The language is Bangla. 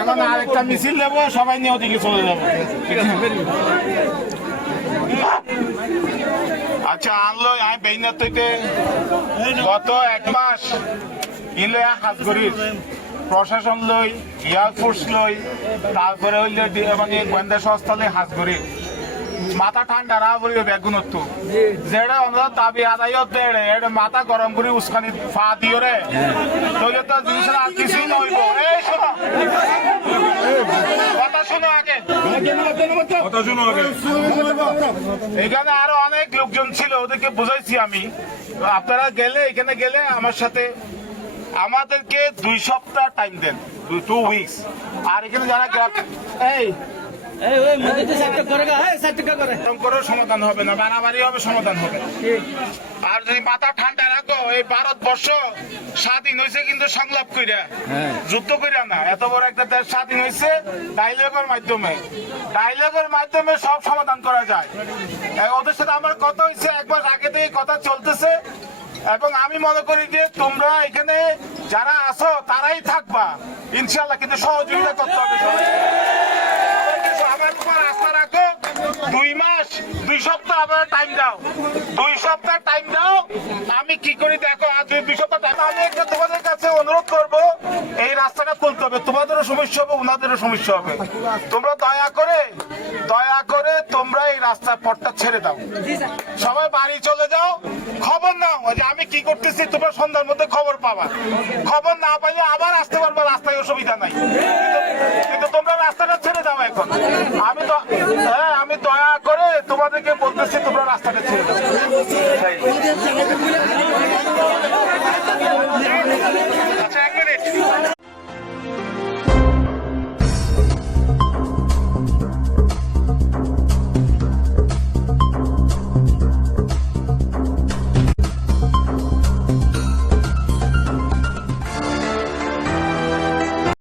এখন আরেকটা মিছিল নেব, সবাই নিয়ে ওদিকে চলে যাব। আচ্ছা আনলো আমি বেইনার থেকে গত এক মাস ইলে হাজগরির প্রশাসন লই এয়ারফোর্স লই, তারপরে হইলে মানে গোয়েন্দা সংস্থা লই হাজগরি মাথা ঠান্ডা না করি বেগুনত্তু যেটা আমরা দাবি আদায় হতে মাথা গরম করে উস্কানি ফা দিও রে। তো জিনিসের আর কিছুই নইব এই শোনো কথা শোনো আগে এখানে আরও অনেক লোকজন ছিল ওদেরকে বুঝাইছি আমি। আপনারা গেলে এখানে গেলে আমার সাথে আমাদেরকে দুই সপ্তাহ টাইম দেন টু উইকস আর এখানে যারা এই এই ওই মধ্যে সাথে করেগা হ্যাঁ সাথে করে। এরকম করেও সমাধান হবে না বাড়াবাড়ি হবে সমাধান হবে। আর যদি মাথা ঠান্ডা রাখো এই ভারতবর্ষ স্বাধীন হয়েছে কিন্তু সংলাপ কইরা যুদ্ধ কইরা না। এত বড় একটা দেশ স্বাধীন হয়েছে ডাইলগের মাধ্যমে। ডাইলগের মাধ্যমে সব সমাধান করা যায়। ওদের সাথে আমার কথা হয়েছে একবার আগে থেকে কথা চলতেছে। এবং আমি মনে করি যে তোমরা এখানে যারা আছো তারাই থাকবা। ইনশাল্লাহ কিন্তু সহযোগিতা করতে হবে সবাইকে। আমার উপর আস্থা রাখো দুই মাস, দুই সপ্তাহ আমার টাইম দাও। দুই সপ্তাহ টাইম দাও। আমি কি করি দেখো আজ দুই সপ্তাহ টাইম আমি একটা তোমাদের কাছে অনুরোধ করব, এই রাস্তাটা খুলতে হবে। তোমাদেরও সমস্যা হবে, ওনাদেরও সমস্যা হবে। তোমরা দয়া করে দয়া করে তোমরা এই রাস্তার পথটা ছেড়ে দাও। সবাই বাড়ি চলে যাও। খবর নাও যে আমি কি করতেছি, তোমরা সন্ধ্যার মধ্যে খবর পাবা। খবর না পাইলে আবার আসতে পারব, রাস্তায় অসুবিধা নাই। তোমাদেরকে বলতেছি তোমরা রাস্তাতে ছেড়ে দেবো